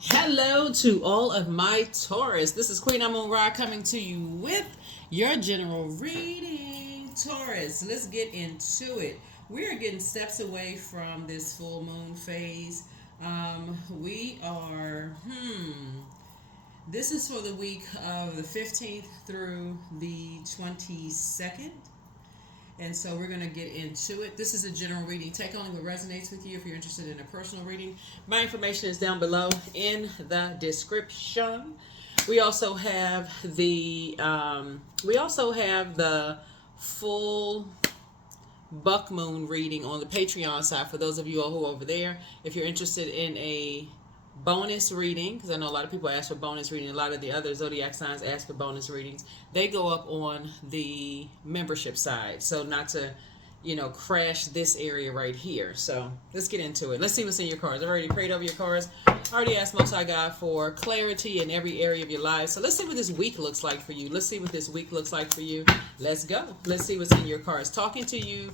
Hello to all of my Taurus. This is Queen Amun Ra coming to you with your general reading. Taurus, let's get into it. We are getting steps away from this full moon phase. We are, this is for the week of the 15th through the 22nd. And so we're going to get into it. This is a general reading. Take only what resonates with you. If you're interested in a personal reading, my information is down below in the description. We also have the full buck moon reading on the Patreon side for those of you all who are over there. If you're interested in a bonus reading, because I know a lot of people ask for bonus reading, a lot of the other zodiac signs ask for bonus readings, they go up on the membership side, so not to crash this area right here. So let's get into it. Let's see what's in your cards. I've already prayed over your cards. I already asked Most High God for clarity in every area of your life. So let's see what this week looks like for you. Let's see what this week looks like for you. Let's go. Let's see what's in your cards. Talking to you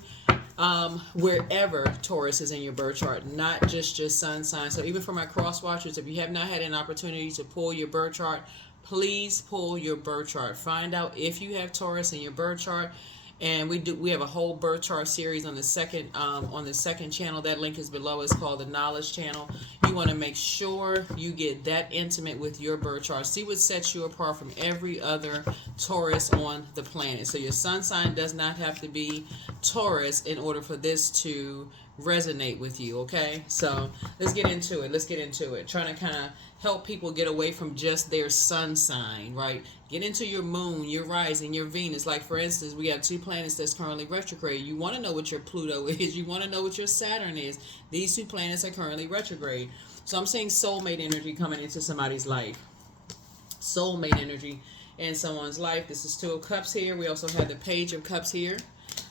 wherever Taurus is in your birth chart, not just your sun sign. So even for my cross watchers, if you have not had an opportunity to pull your birth chart, please pull your birth chart. Find out if you have Taurus in your birth chart. And we have a whole birth chart series on the second channel. That link is below. It's called the Knowledge Channel. You want to make sure you get that intimate with your birth chart. See what sets you apart from every other Taurus on the planet. So your sun sign does not have to be Taurus in order for this to resonate with you. Okay, so let's get into it. Trying to kind of help people get away from just their sun sign, right? Get into your moon, your rising, your Venus. Like for instance, we have two planets that's currently retrograde. You want to know what your Pluto is. You want to know what your Saturn is. These two planets are currently retrograde. So I'm seeing soulmate energy coming into somebody's life. Soulmate energy in someone's life. This is Two of Cups here. We also have the Page of Cups here.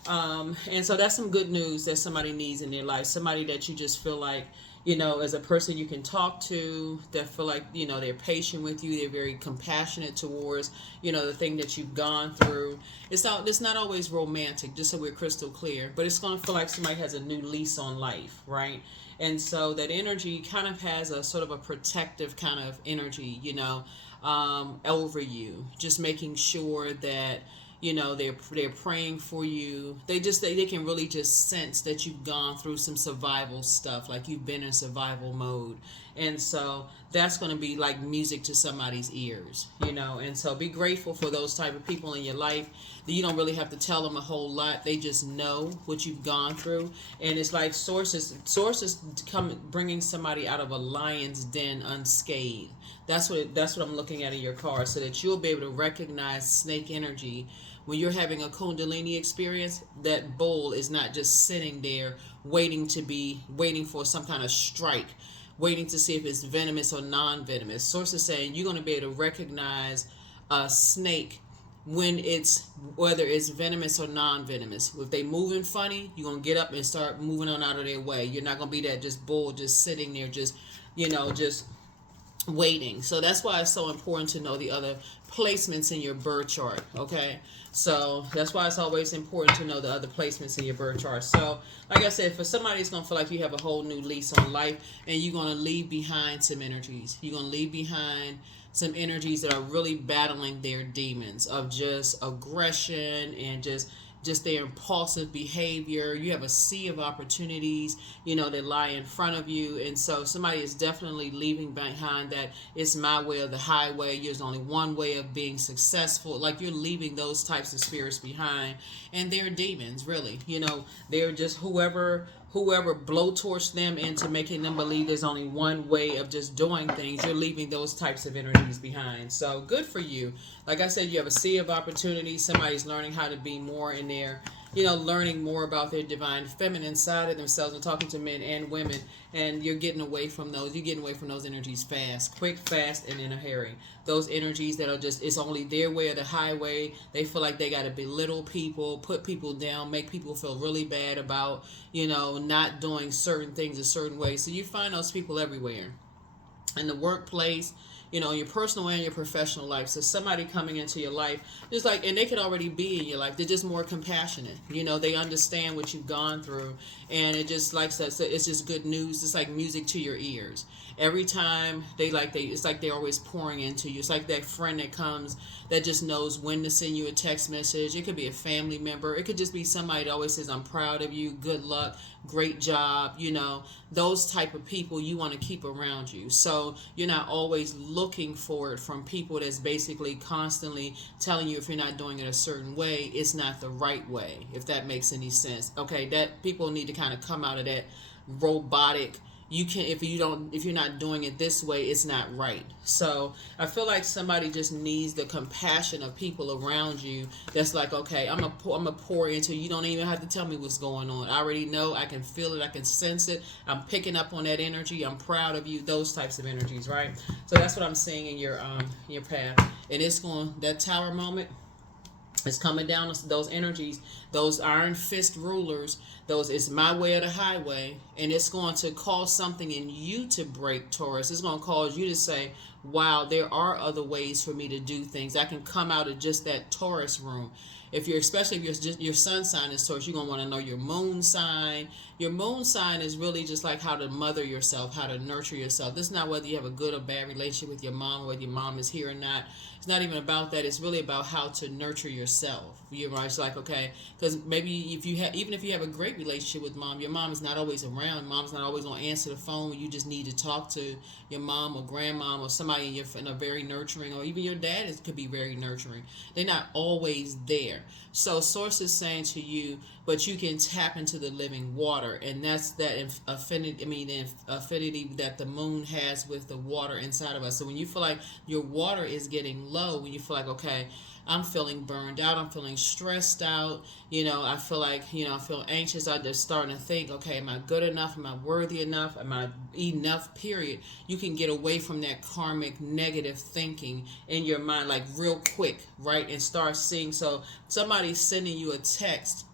And so that's some good news that somebody needs in their life. Somebody that you just feel like, as a person you can talk to, that feel like, they're patient with you. They're very compassionate towards, the thing that you've gone through. It's not always romantic, just so we're crystal clear, but it's going to feel like somebody has a new lease on life, right? And so that energy kind of has a sort of a protective kind of energy, over you, just making sure that they're praying for you. They can really just sense that you've gone through some survival stuff, like you've been in survival mode. And so that's going to be like music to somebody's ears, and so be grateful for those type of people in your life that you don't really have to tell them a whole lot. They just know what you've gone through. And it's like sources come bringing somebody out of a lion's den unscathed. That's what I'm looking at in your card, so that you'll be able to recognize snake energy. When you're having a Kundalini experience, that bull is not just sitting there waiting for some kind of strike, waiting to see if it's venomous or non-venomous. Sources saying you're going to be able to recognize a snake whether it's venomous or non-venomous. If they moving funny, you're going to get up and start moving on out of their way. You're not going to be that just bull just sitting there just waiting. So that's why it's so important to know the other placements in your birth chart. Okay, so that's why it's always important to know the other placements in your birth chart. So like I said, for somebody, it's gonna feel like you have a whole new lease on life, and you're gonna leave behind some energies. You're gonna leave behind some energies that are really battling their demons of just aggression and just their impulsive behavior. You have a sea of opportunities, that lie in front of you. And so somebody is definitely leaving behind that it's my way or the highway. There's only one way of being successful. Like you're leaving those types of spirits behind. And they're demons, really. They're just whoever blowtorched them into making them believe there's only one way of just doing things. You're leaving those types of energies behind. So good for you. Like I said, you have a sea of opportunities. Somebody's learning how to be more in their, learning more about their divine feminine side of themselves, and talking to men and women. And you're getting away from those. You're getting away from those energies fast, quick, fast, and in a hurry. Those energies that are just, it's only their way or the highway. They feel like they got to belittle people, put people down, make people feel really bad about, not doing certain things a certain way. So you find those people everywhere. in the workplace, you know, your personal and your professional life. So somebody coming into your life, just like, and they could already be in your life. They're just more compassionate. You know, they understand what you've gone through, and it just like that. So it's just good news. It's like music to your ears. Every time it's like they're always pouring into you. It's like that friend that comes that just knows when to send you a text message. It could be a family member. It could just be somebody that always says, "I'm proud of you. Good luck. Great job." You know, those type of people you want to keep around you. So you're not always looking for it from people that's basically constantly telling you if you're not doing it a certain way, it's not the right way, if that makes any sense. Okay, that people need to kind of come out of that robotic, you can, if you're not doing it this way, it's not right. So I feel like somebody just needs the compassion of people around you that's like, okay, I'm gonna pour into you. You don't even have to tell me what's going on. I already know. I can feel it. I can sense it. I'm picking up on that energy. I'm proud of you. Those types of energies, right? So that's what I'm seeing in your path. And it's going, that tower moment, it's coming down, those energies, those iron fist rulers, those, it's my way or the highway, and it's going to cause something in you to break, Taurus. It's going to cause you to say, wow, there are other ways for me to do things. I can come out of just that Taurus room. If you're, especially if you're just, your sun sign is Taurus, you're going to want to know your moon sign. Your moon sign is really just like how to mother yourself, how to nurture yourself. This is not whether you have a good or bad relationship with your mom, or whether your mom is here or not. It's not even about that. It's really about how to nurture yourself. You're right. It's like, okay, because maybe if you have, even if you have a great relationship with mom, your mom is not always around. Mom's not always going to answer the phone when you just need to talk to your mom or grandmom or somebody in a very nurturing, or even your dad could be very nurturing. They're not always there. So source is saying to you, but you can tap into the living water, and that's that affinity. The affinity that the moon has with the water inside of us. So when you feel like your water is getting low, when you feel like, okay, I'm feeling burned out, I'm feeling stressed out, you know, I feel like, you know, I feel anxious, I'm just starting to think, okay, am I good enough? Am I worthy enough? Am I enough? Period. You can get away from that karmic negative thinking in your mind, like real quick, right? And start seeing, so somebody's sending you a text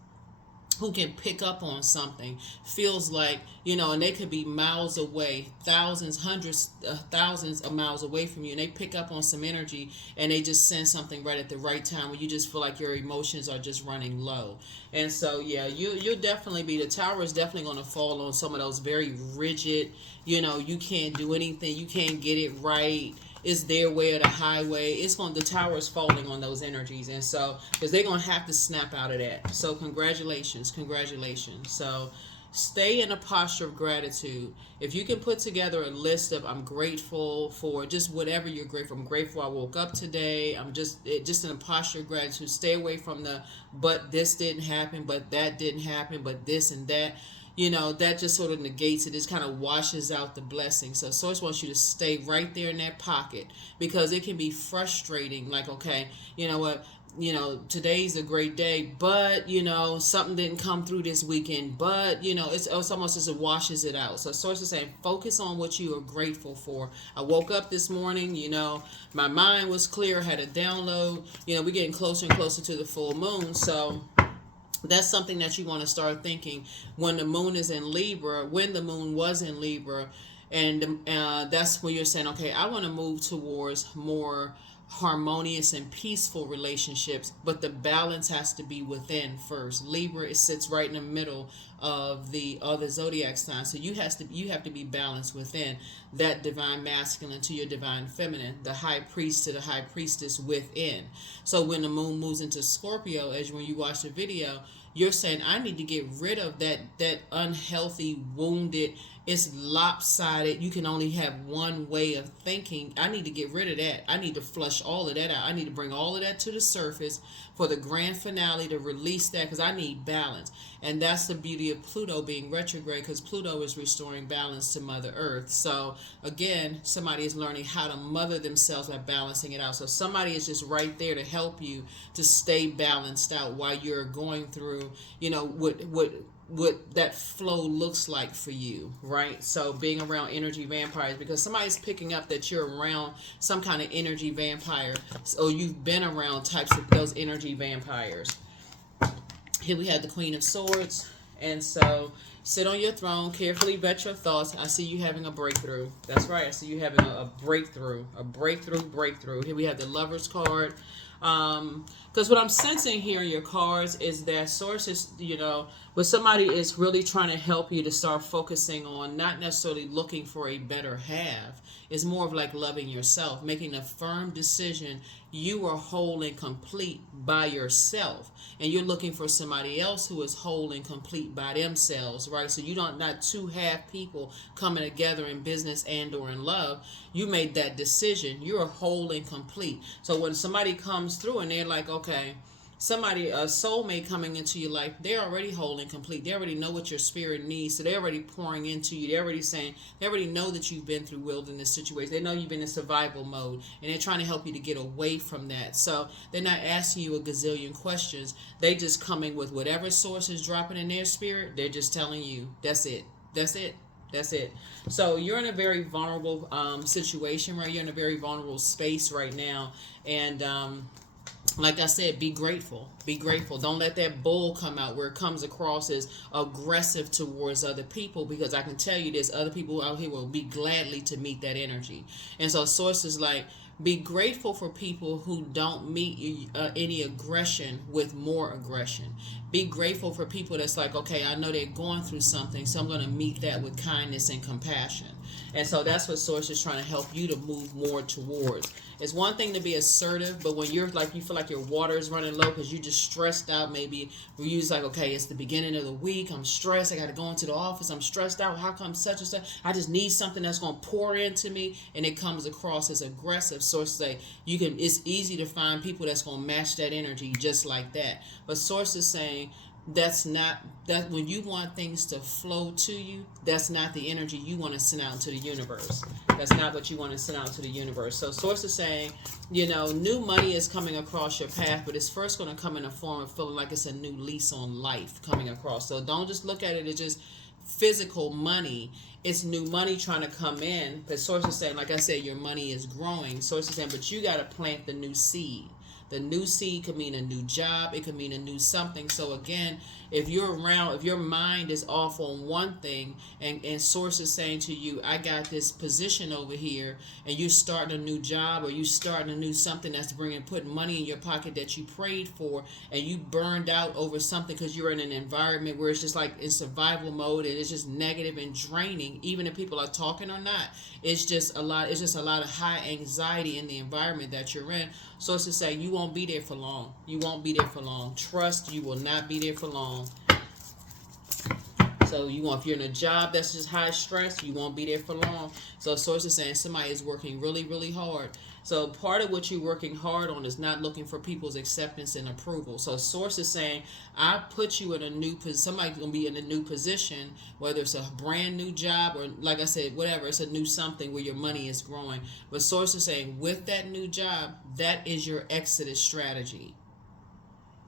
who can pick up on something, feels like, you know, and they could be miles away, thousands, hundreds, thousands of miles away from you, and they pick up on some energy, and they just send something right at the right time when you just feel like your emotions are just running low. And so, yeah, you'll definitely be, the tower is definitely going to fall on some of those very rigid, you know, you can't do anything, you can't get it right, it's their way or the highway. It's going, the tower is falling on those energies, and so because they're going to have to snap out of that. So congratulations. So stay in a posture of gratitude. If you can put together a list of, I'm grateful for just whatever you're grateful. I'm grateful I woke up today. I'm just in a posture of gratitude. Stay away from the, but this didn't happen, but that didn't happen, but this and that. You know, that just sort of negates it. It kind of washes out the blessing. So Source wants you to stay right there in that pocket, because it can be frustrating. Like, okay, you know what? You know, today's a great day, but, you know, something didn't come through this weekend. But, you know, it's almost as it washes it out. So Source is saying, focus on what you are grateful for. I woke up this morning, you know, my mind was clear, had a download. You know, we're getting closer and closer to the full moon. So that's something that you want to start thinking when the moon is in Libra, when the moon was in Libra. And that's when you're saying, okay, I want to move towards more harmonious and peaceful relationships, but the balance has to be within first. Libra, it sits right in the middle of the zodiac sign, so you have to be balanced within that divine masculine to your divine feminine, the high priest to the high priestess within. So when the moon moves into Scorpio, as when you watch the video, you're saying, I need to get rid of that unhealthy, wounded, it's lopsided, you can only have one way of thinking. I need to get rid of that. I need to flush all of that out. I need to bring all of that to the surface for the grand finale, to release that, because I need balance. And that's the beauty of Pluto being retrograde, because Pluto is restoring balance to Mother Earth. So again, somebody is learning how to mother themselves by balancing it out. So somebody is just right there to help you to stay balanced out while you're going through, you know, what that flow looks like for you, right? So being around energy vampires, because somebody's picking up that you're around some kind of energy vampire, or you've been around types of those energy vampires. Here we have the Queen of Swords, and so Sit on your throne, carefully vet your thoughts. I see you having a breakthrough. That's right. I see you having a breakthrough. A breakthrough. Here we have the Lover's card. Because what I'm sensing here in your cards is that Source is, when somebody is really trying to help you to start focusing on not necessarily looking for a better half. It's more of like loving yourself, making a firm decision. You are whole and complete by yourself, and you're looking for somebody else who is whole and complete by themselves, right? So you don't, not two half people coming together in business and or in love. You made that decision. You're whole and complete. So when somebody comes through and they're like, okay, somebody, a soulmate coming into your life, they're already whole and complete. They already know what your spirit needs, so they're already pouring into you. They're already saying, they already know that you've been through wilderness situations. They know you've been in survival mode, and they're trying to help you to get away from that. So they're not asking you a gazillion questions. They just coming with whatever Source is dropping in their spirit. They're just telling you, that's it. That's it. That's it. So you're in a very vulnerable situation, right? You're in a very vulnerable space right now, and like I said, be grateful. Be grateful. Don't let that bull come out where it comes across as aggressive towards other people, because I can tell you there's other people out here will be gladly to meet that energy. And so Source is like, be grateful for people who don't meet any aggression with more aggression. Be grateful for people that's like, okay, I know they're going through something, so I'm going to meet that with kindness and compassion. And so that's what Source is trying to help you to move more towards. It's one thing to be assertive, but when you're like, you feel like your water is running low because you're just stressed out, maybe you like, okay, it's the beginning of the week, I'm stressed, I got to go into the office, I'm stressed out, how come such and such, I just need something that's going to pour into me, and it comes across as aggressive. Source say, it's easy to find people that's going to match that energy just like that. But Source is saying, that's not, that when you want things to flow to you, that's not the energy you want to send out into the universe. That's not what you want to send out to the universe. So Source is saying, new money is coming across your path, but it's first going to come in a form of feeling like it's a new lease on life coming across. So don't just look at it as just physical money. It's new money trying to come in. But Source is saying, like I said, your money is growing. Source is saying, but you got to plant the new seed. The new seed could mean a new job. It could mean a new something. So again, if you're around, if your mind is off on one thing, and Source is saying to you, I got this position over here, and you starting a new job, or you starting a new something that's putting money in your pocket that you prayed for, and you burned out over something because you're in an environment where it's just like in survival mode, and it's just negative and draining, even if people are talking or not. It's just a lot of high anxiety in the environment that you're in. So it's to say, you won't be there for long. You won't be there for long. Trust, you will not be there for long. So if you're in a job that's just high stress, you won't be there for long. So Source is saying somebody is working really, really hard. So part of what you're working hard on is not looking for people's acceptance and approval. So Source is saying, I put you in a new position. Somebody's going to be in a new position, whether it's a brand new job or, like I said, whatever. It's a new something where your money is growing. But Source is saying, with that new job, that is your exodus strategy.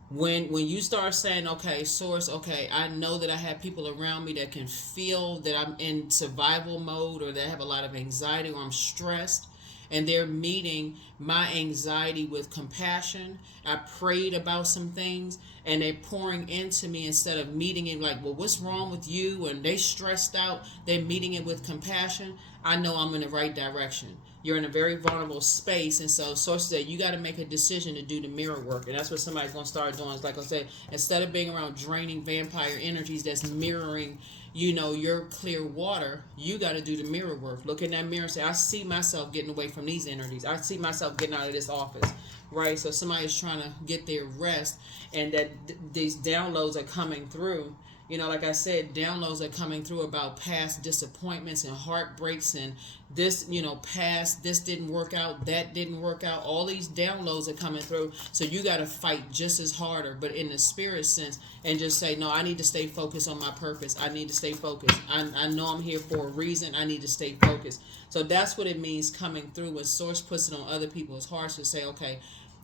When you start saying, okay, Source, okay, I know that I have people around me that can feel that I'm in survival mode, or that have a lot of anxiety, or I'm stressed, and they're meeting my anxiety with compassion. I prayed about some things, and they're pouring into me instead of meeting it like, well, what's wrong with you? And they stressed out, they're meeting it with compassion. I know I'm in the right direction. You're in a very vulnerable space, and so Source said you got to make a decision to do the mirror work, and that's what somebody's going to start doing. It's like I said, instead of being around draining vampire energies that's mirroring, your clear water, you got to do the mirror work. Look in that mirror and say, I see myself getting away from these energies. I see myself getting out of this office, right? So somebody is trying to get their rest, and that these downloads are coming through. Like I said, downloads are coming through about past disappointments and heartbreaks, and this, past, this didn't work out, that didn't work out. All these downloads are coming through. So you got to fight just as harder, but in the spirit sense, and just say, no, I need to stay focused on my purpose. I need to stay focused. I know I'm here for a reason. I need to stay focused. So that's what it means coming through. When Source puts it on other people, it's hard to say, okay,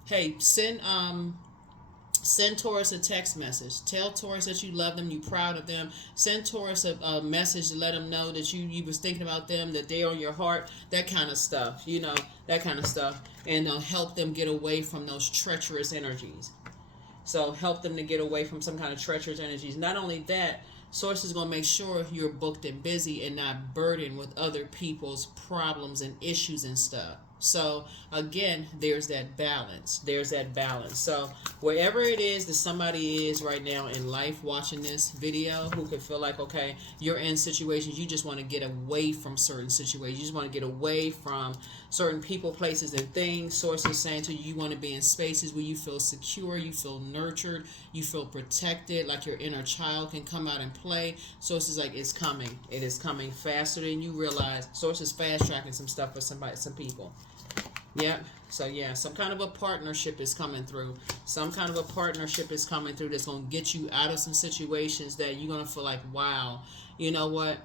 hey, send Taurus a text message. Tell Taurus that you love them, you're proud of them. Send Taurus a message to let them know that you was thinking about them, that they're on your heart, that kind of stuff, that kind of stuff. And help them get away from those treacherous energies. So help them to get away from some kind of treacherous energies. Not only that, Source is going to make sure you're booked and busy and not burdened with other people's problems and issues and stuff. So again, there's that balance. There's that balance. So wherever it is that somebody is right now in life watching this video, who could feel like, okay, you're in situations you just want to get away from certain situations. You just want to get away from certain people, places, and things. Source is saying to you, you want to be in spaces where you feel secure, you feel nurtured, you feel protected, like your inner child can come out and play. Source is like, it's coming. It is coming faster than you realize. Source is fast tracking some stuff for somebody, some people. Yeah. So yeah, some kind of a partnership is coming through. Some kind of a partnership is coming through that's going to get you out of some situations that you're going to feel like, wow, you know what?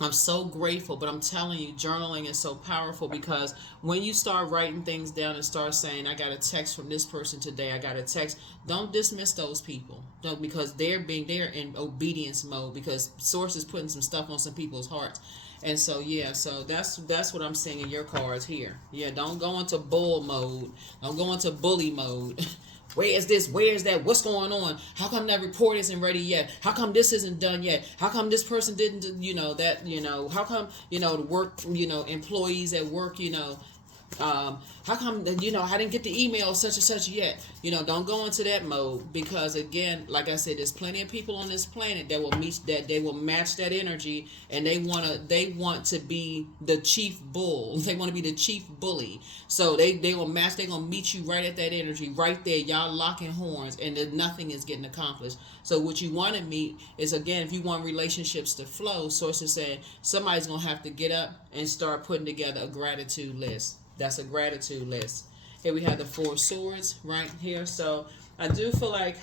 I'm so grateful, but I'm telling you, journaling is so powerful, because when you start writing things down and start saying, I got a text from this person today, I got a text, don't dismiss those people. Don't, because they're in obedience mode, because source is putting some stuff on some people's hearts. And so yeah, so that's what I'm seeing in your cards here. Yeah, don't go into bull mode. Don't go into bully mode. Where is this? Where is that? What's going on? How come that report isn't ready yet? How come this isn't done yet? How come this person didn't, how come, the work, employees at work, how come, I didn't get the email such and such yet? Don't go into that mode, because again, like I said, there's plenty of people on this planet that will they will match that energy, and they want to be the chief bull. They want to be the chief bully. So they're going to meet you right at that energy, right there. Y'all locking horns, and then nothing is getting accomplished. So what you want to meet is, again, if you want relationships to flow, sources saying somebody's going to have to get up and start putting together a gratitude list. That's a gratitude list. Here we have the Four Swords right here. So I do feel like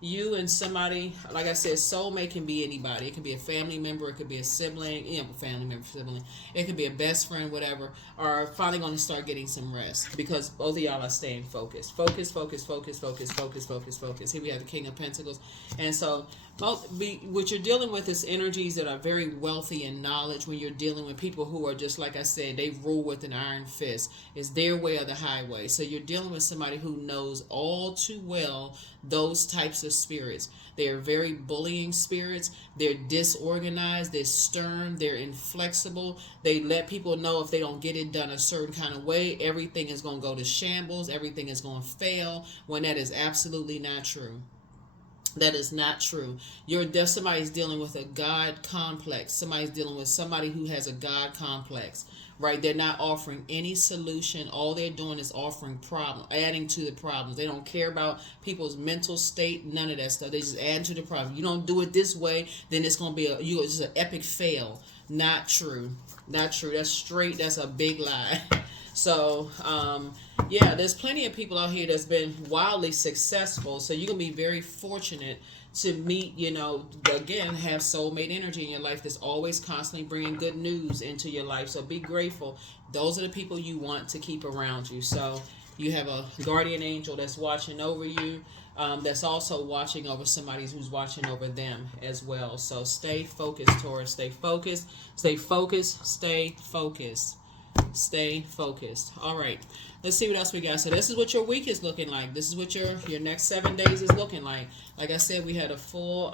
you and somebody, like I said, soulmate can be anybody. It can be a family member. It could be a sibling, family member, sibling. It could be a best friend, whatever. Are finally going to start getting some rest, because both of y'all are staying focused. Focus, focus, focus, focus, focus, focus, focus. Here we have the King of Pentacles. And so what you're dealing with is energies that are very wealthy in knowledge. When you're dealing with people who are just, like I said, they rule with an iron fist. It's their way or the highway. So you're dealing with somebody who knows all too well those types of spirits. They are very bullying spirits. They're disorganized. They're stern. They're inflexible. They let people know if they don't get it done a certain kind of way, everything is going to go to shambles. Everything is going to fail, when that is absolutely not true. That is not true. Somebody's dealing with a God complex. Somebody's dealing with somebody who has a God complex, right? They're not offering any solution. All they're doing is offering problem, adding to the problems. They don't care about people's mental state, none of that stuff. They just add to the problem. You don't do it this way, then it's going to be it's just an epic fail. Not true. Not true. That's straight. That's a big lie. So, yeah, there's plenty of people out here that's been wildly successful. So you're going to be very fortunate to meet, again, have soulmate energy in your life that's always constantly bringing good news into your life. So be grateful. Those are the people you want to keep around you. So you have a guardian angel that's watching over you. That's also watching over somebody who's watching over them as well. So stay focused, Taurus. Stay focused. Stay focused. Stay focused. Stay focused. All right, let's see what else we got. So this is what your week is looking like. This is what your next 7 days is looking like. Like I said, we had a full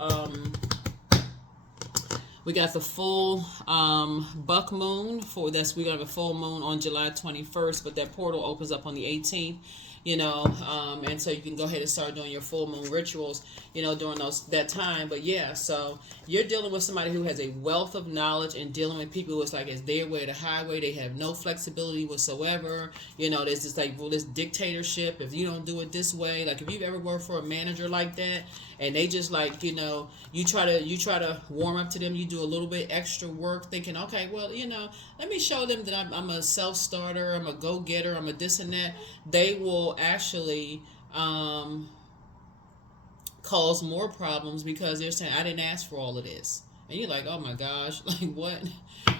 we got the full buck moon for this. We got a full moon on July 21st, but that portal opens up on the 18th. And so you can go ahead and start doing your full moon rituals, during that time. But yeah, so you're dealing with somebody who has a wealth of knowledge, and dealing with people who it's like it's their way or the highway. They have no flexibility whatsoever. There's this this dictatorship. If you don't do it this way, like if you've ever worked for a manager like that, and they just you try to warm up to them, you do a little bit extra work, thinking, okay, well, let me show them that I'm a self-starter, I'm a go-getter, I'm a this and that. They will actually cause more problems, because they're saying, I didn't ask for all of this. And you're like, oh my gosh, like what?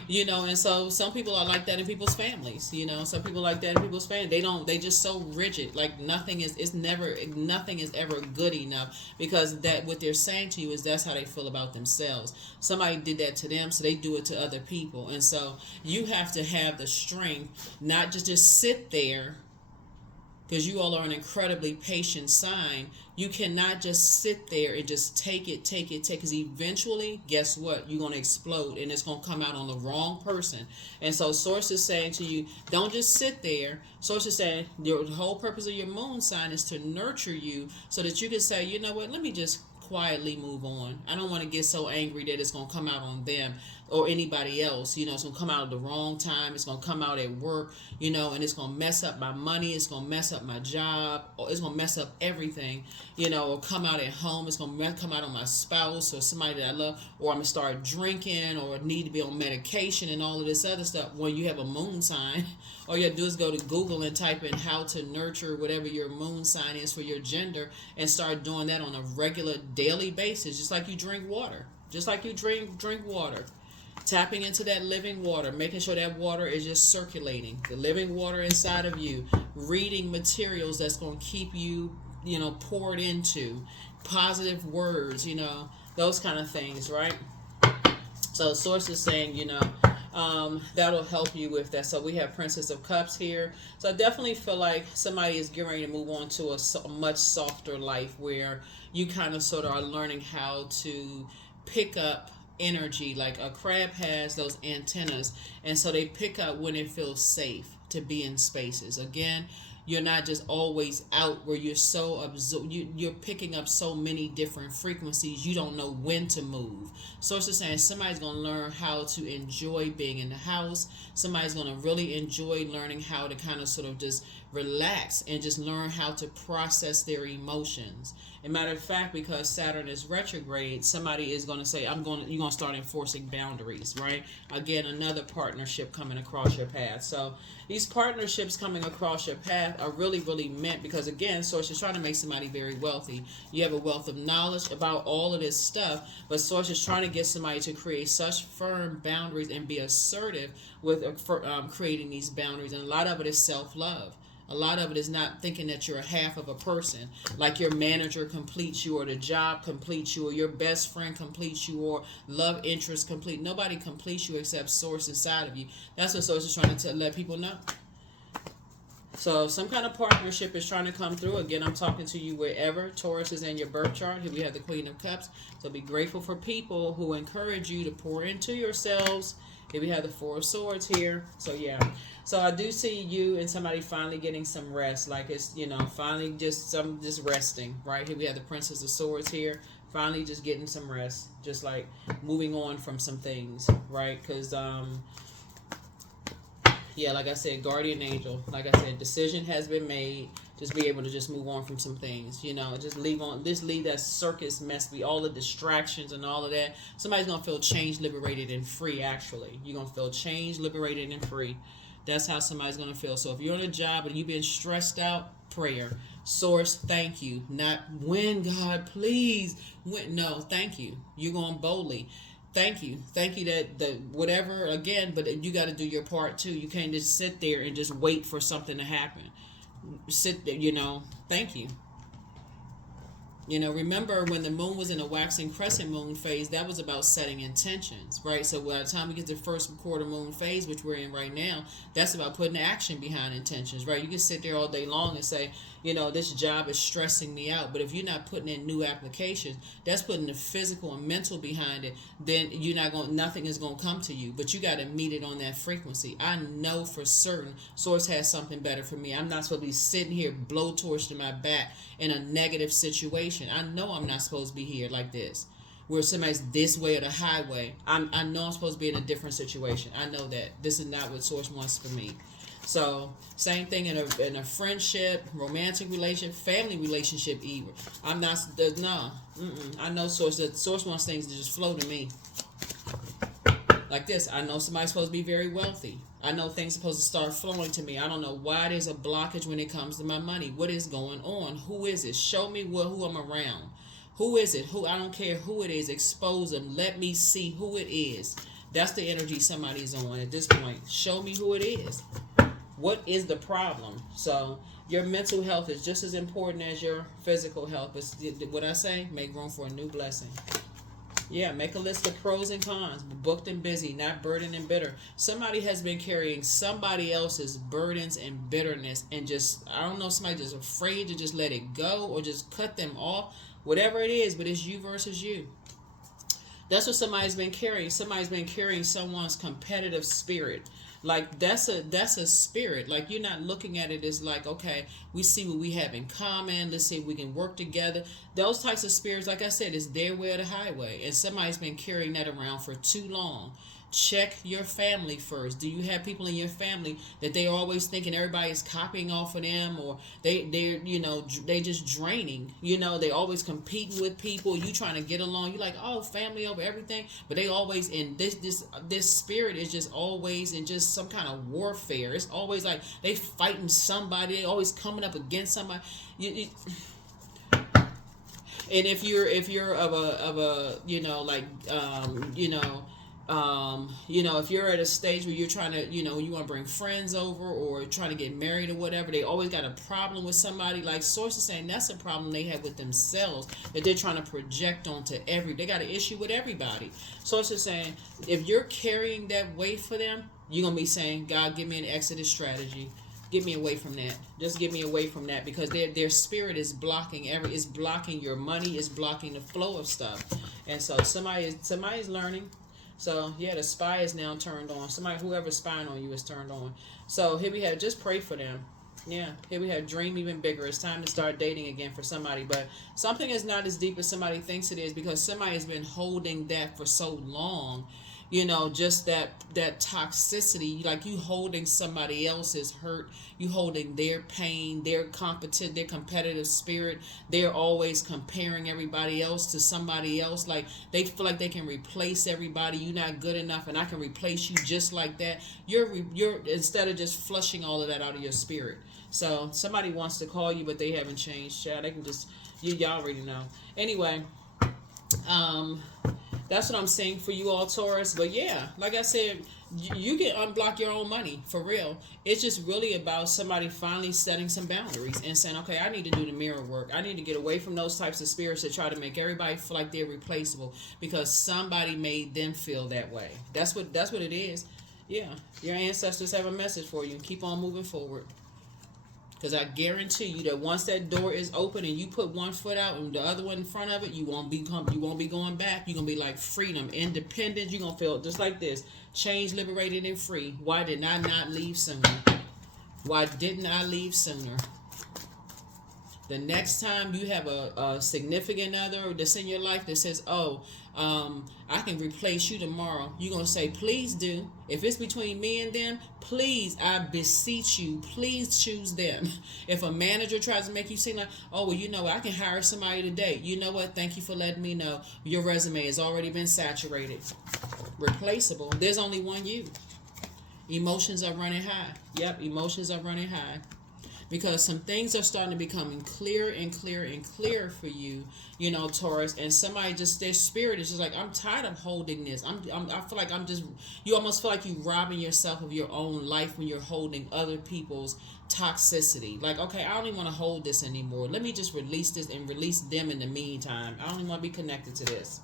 And so some people are like that in people's families, some people like that in people's family. They just so rigid, like nothing is ever good enough, because that what they're saying to you is that's how they feel about themselves. Somebody did that to them, so they do it to other people. And so you have to have the strength, not just sit there because you all are an incredibly patient sign. You cannot just sit there and just take it, because eventually, guess what? You're going to explode, and it's going to come out on the wrong person. And so Source is saying to you, don't just sit there. Source is saying the whole purpose of your moon sign is to nurture you so that you can say, you know what, let me just quietly move on. I don't want to get so angry that it's going to come out on them or anybody else. You know, it's going to come out at the wrong time. It's going to come out at work, you know, and it's going to mess up my money. It's going to mess up my job. Or it's going to mess up everything, you know, or come out at home. It's going to come out on my spouse or somebody that I love, or I'm going to start drinking or need to be on medication and all of this other stuff. When you have a moon sign, all you have to do is go to Google and type in how to nurture whatever your moon sign is for your gender and start doing that on a regular daily basis, just like you drink water. Just like you drink water. Tapping into that living water, making sure that water is just circulating, the living water inside of you, reading materials that's going to keep you, you know, poured into, positive words, you know, those kind of things, right? So Source is saying, you know, that'll help you with that. So we have Princess of Cups here. So I definitely feel like somebody is getting ready to move on to a much softer life where you kind of sort of are learning how to pick up energy. Like a crab has those antennas, and so they pick up when it feels safe to be in spaces. Again, you're not just always out where you're so absorbed. You're picking up so many different frequencies, you don't know when to move. So it's just saying somebody's going to learn how to enjoy being in the house. Somebody's going to really enjoy learning how to kind of sort of just relax and just learn how to process their emotions. As a matter of fact, because Saturn is retrograde, somebody is going to say, you're going to start enforcing boundaries, right? Again, another partnership coming across your path. So these partnerships coming across your path are really, really meant because, again, Source is trying to make somebody very wealthy. You have a wealth of knowledge about all of this stuff, but Source is trying to get somebody to create such firm boundaries and be assertive with creating these boundaries. And a lot of it is self-love. A lot of it is not thinking that you're a half of a person, like your manager completes you, or the job completes you, or your best friend completes you, or love interest complete. Nobody completes you except Source inside of you. That's what Source is trying to let people know. So some kind of partnership is trying to come through. Again, I'm talking to you wherever Taurus is in your birth chart. Here we have the Queen of Cups. So be grateful for people who encourage you to pour into yourselves. Here we have the Four of Swords here. So yeah. So I do see you and somebody finally getting some rest. Like it's, you know, finally just resting. Right? Here we have the Princess of Swords here. Finally just getting some rest. Just like moving on from some things. Right? Because, yeah, like I said, guardian angel. Like I said, decision has been made. Just be able to just move on from some things, you know. Just leave that circus mess, be all the distractions and all of that. Somebody's gonna feel changed, liberated, and free. Actually, you're gonna feel changed, liberated, and free. That's how somebody's gonna feel. So if you're on a job and you've been stressed out, prayer, Source, thank you. Not when, God, please. When, no, thank you. You're going boldly. Thank you that whatever, again, but you got to do your part too. You can't just sit there and just wait for something to happen. Sit there, you know. Thank you. You know, remember when the moon was in a waxing crescent moon phase, that was about setting intentions, right? So by the time we get to the first quarter moon phase, which we're in right now, that's about putting action behind intentions, right? You can sit there all day long and say, you know, this job is stressing me out. But if you're not putting in new applications, that's putting the physical and mental behind it, then nothing is going to come to you. But you got to meet it on that frequency. I know for certain Source has something better for me. I'm not supposed to be sitting here blowtorched in my back in a negative situation. I know I'm not supposed to be here like this, where somebody's this way or the highway. I know I'm supposed to be in a different situation. I know that. This is not what Source wants for me. So, same thing in a friendship, romantic relationship, family relationship even. I'm not, no. I know Source wants things to just flow to me. Like this. I know somebody's supposed to be very wealthy. I know things are supposed to start flowing to me. I don't know why there's a blockage when it comes to my money. What is going on? Who is it? Show me who I'm around. Who is it? I don't care who it is. Expose them. Let me see who it is. That's the energy somebody's on at this point. Show me who it is. What is the problem? So your mental health is just as important as your physical health. It's what I say, make room for a new blessing. Yeah, make a list of pros and cons. Booked and busy, not burdened and bitter. Somebody has been carrying somebody else's burdens and bitterness, and just, I don't know, somebody just afraid to just let it go or just cut them off. Whatever it is, but it's you versus you. That's what somebody's been carrying. Somebody's been carrying someone's competitive spirit. Like that's a spirit. Like you're not looking at it as like, okay, we see what we have in common. Let's see if we can work together. Those types of spirits, like I said, is their way or the highway. And somebody's been carrying that around for too long. Check your family first. Do you have people in your family that they're always thinking everybody's copying off of them, or they're they just draining? They always competing with people. You trying to get along. You like, oh, family over everything, but they always in this spirit is just always in just some kind of warfare. It's always like they fighting somebody. They always coming up against somebody. And if you're of a if you're at a stage where you're trying to, you want to bring friends over or trying to get married or whatever, they always got a problem with somebody. Like Source is saying, that's a problem they have with themselves that they're trying to project onto they got an issue with everybody. Source is saying, if you're carrying that weight for them, you're going to be saying, God, give me an exodus strategy. Get me away from that. Just get me away from that, because their spirit is blocking is blocking your money, is blocking the flow of stuff. And so somebody's learning. So yeah, the spy is now turned on. Whoever's spying on you is turned on. So here we have, just pray for them. Yeah, here we have dream even bigger. It's time to start dating again for somebody, but something is not as deep as somebody thinks it is, because somebody has been holding that for so long. Just that toxicity, like you holding somebody else's hurt, you holding their pain, their competitive spirit. They're always comparing everybody else to somebody else. Like they feel like they can replace everybody. You're not good enough, and I can replace you just like that. You're instead of just flushing all of that out of your spirit. So somebody wants to call you, but they haven't changed. Chad, they can just y'all already know. Anyway, that's what I'm saying for you all, Taurus. But yeah, like I said, you can unblock your own money for real. It's just really about somebody finally setting some boundaries and saying, okay, I need to do the mirror work. I need to get away from those types of spirits that try to make everybody feel like they're replaceable because somebody made them feel that way. That's what it is. Yeah, your ancestors have a message for you. Keep on moving forward. Because I guarantee you that once that door is open and you put one foot out and the other one in front of it, you won't be going back. You're gonna be like freedom, independence. You're gonna feel just like this: changed, liberated, and free. Why did I not leave sooner? Why didn't I leave sooner? The next time you have a significant other that's in your life that says, oh, I can replace you tomorrow, you're going to say, please do. If it's between me and them, please, I beseech you, please choose them. If a manager tries to make you seem like, oh, well, I can hire somebody today. You know what? Thank you for letting me know. Your resume has already been saturated. Replaceable. There's only one you. Emotions are running high. Yep, emotions are running high. Because some things are starting to become clearer and clearer and clearer for you, Taurus. And somebody just, their spirit is just like, I'm tired of holding this. I feel like you almost feel like you robbing yourself of your own life when you're holding other people's toxicity. Like, okay, I don't even want to hold this anymore. Let me just release this and release them in the meantime. I don't even want to be connected to this.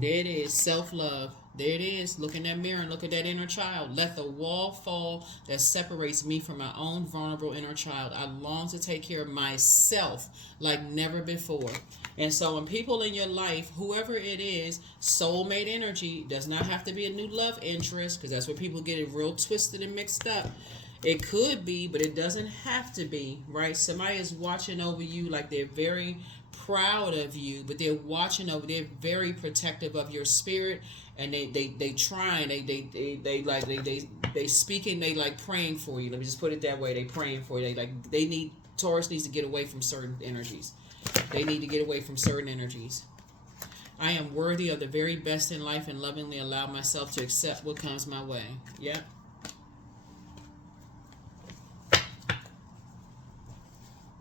There it is, self-love. There it is. Look in that mirror and look at that inner child. Let the wall fall that separates me from my own vulnerable inner child. I long to take care of myself like never before. And so when people in your life, whoever it is, soulmate energy, does not have to be a new love interest, because that's where people get it real twisted and mixed up. It could be, but it doesn't have to be, right? Somebody is watching over you like they're very proud of you, but they're watching over, they're very protective of your spirit, and they trying, they speaking, they like praying for you. Let me just put it that way. They praying for you. Taurus needs to get away from certain energies. They need to get away from certain energies. I am worthy of the very best in life and lovingly allow myself to accept what comes my way. Yeah.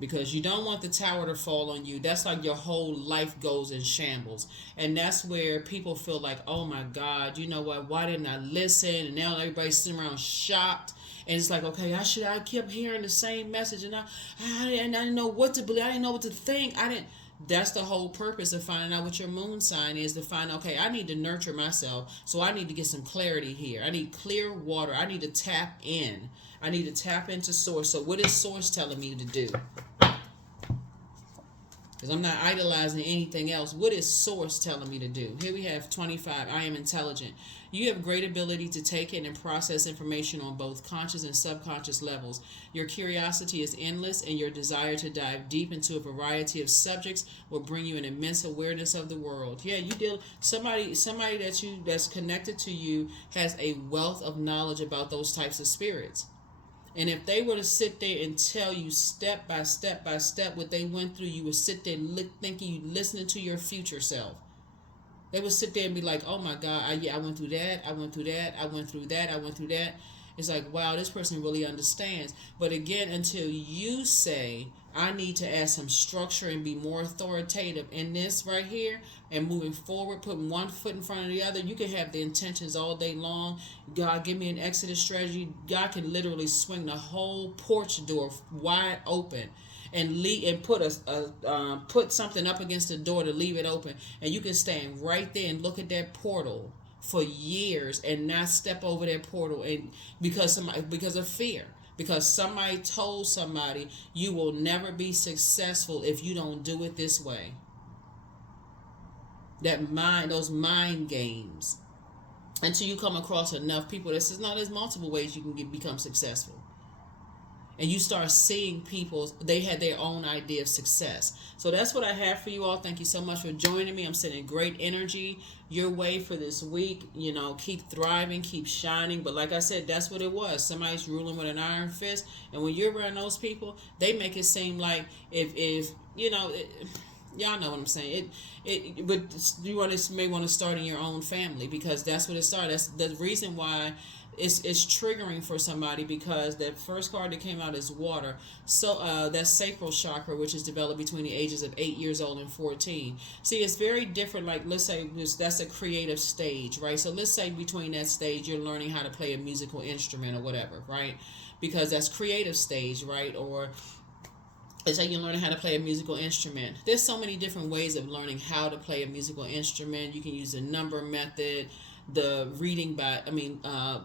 because you don't want the tower to fall on you. That's like your whole life goes in shambles. And that's where people feel like, oh my God, you know what? Why didn't I listen? And now everybody's sitting around shocked. And it's like, okay, I kept hearing the same message, and I didn't know what to believe. I didn't know what to think. That's the whole purpose of finding out what your moon sign is, to find, okay, I need to nurture myself. So I need to get some clarity here. I need clear water. I need to tap in. I need to tap into source. So what is source telling me to do? Because I'm not idolizing anything else. What is source telling me to do? Here we have 25. I am intelligent. You have great ability to take in and process information on both conscious and subconscious levels. Your curiosity is endless, and your desire to dive deep into a variety of subjects will bring you an immense awareness of the world. Yeah, you deal somebody that's connected to you has a wealth of knowledge about those types of spirits. And if they were to sit there and tell you step by step by step what they went through, you would sit there thinking you listening to your future self. They would sit there and be like, oh my God, I went through that, I went through that, I went through that, I went through that. It's like, wow, this person really understands. But again, until you say, I need to add some structure and be more authoritative in this right here and moving forward, putting one foot in front of the other, you can have the intentions all day long. God, give me an exodus strategy. God can literally swing the whole porch door wide open and put something up against the door to leave it open, and you can stand right there and look at that portal for years and not step over that portal, and because of fear, because somebody told somebody you will never be successful if you don't do it this way. Those mind games, until you come across enough people that says, no, there's multiple ways you can become successful. And you start seeing people, they had their own idea of success. So that's what I have for you all. Thank you so much for joining me. I'm sending great energy your way for this week. You know, keep thriving, keep shining. But like I said, that's what it was. Somebody's ruling with an iron fist. And when you're around those people, they make it seem like if you know, y'all know what I'm saying. But you may want to start in your own family, because that's what it started. That's the reason why it's triggering for somebody, because that first card that came out is water. So that's sacral chakra, which is developed between the ages of 8 years old and 14. See, it's very different. Like, let's say that's a creative stage, right? So let's say between that stage, you're learning how to play a musical instrument or whatever, right? Because that's creative stage, right? Or it's like you're learning how to play a musical instrument. There's so many different ways of learning how to play a musical instrument. You can use the number method, the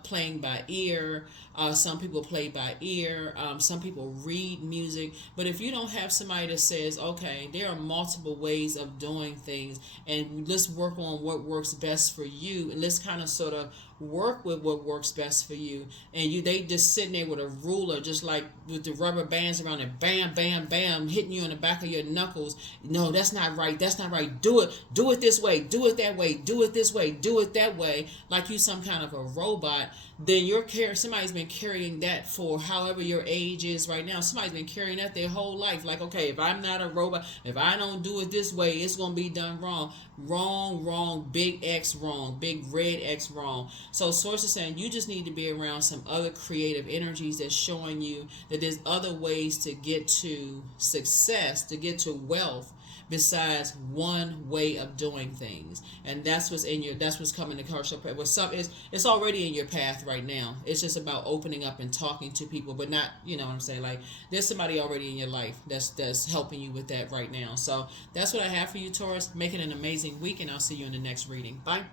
playing by ear. Some people play by ear. Some people read music. But if you don't have somebody that says, okay, there are multiple ways of doing things, and let's work on what works best for you, and let's kind of sort of work with what works best for you, and they just sitting there with a ruler, just like with the rubber bands around it, bam, bam, bam, hitting you on the back of your knuckles. No, that's not right. That's not right. Do it this way. Do it that way. Do it this way. Do it that way. Like you some kind of a robot. Then somebody's been carrying that for however your age is right now. Somebody's been carrying that their whole life. Like, okay, if I'm not a robot, if I don't do it this way, it's gonna be done wrong. Wrong, big X wrong, big red X wrong. So source is saying you just need to be around some other creative energies that's showing you that there's other ways to get to success, to get to wealth, besides one way of doing things. And that's what's coming to commercial. It's already in your path right now. It's just about opening up and talking to people, but not, you know what I'm saying, like there's somebody already in your life that's helping you with that right now. So that's what I have for you, Taurus. Make it an amazing week, and I'll see you in the next reading. Bye.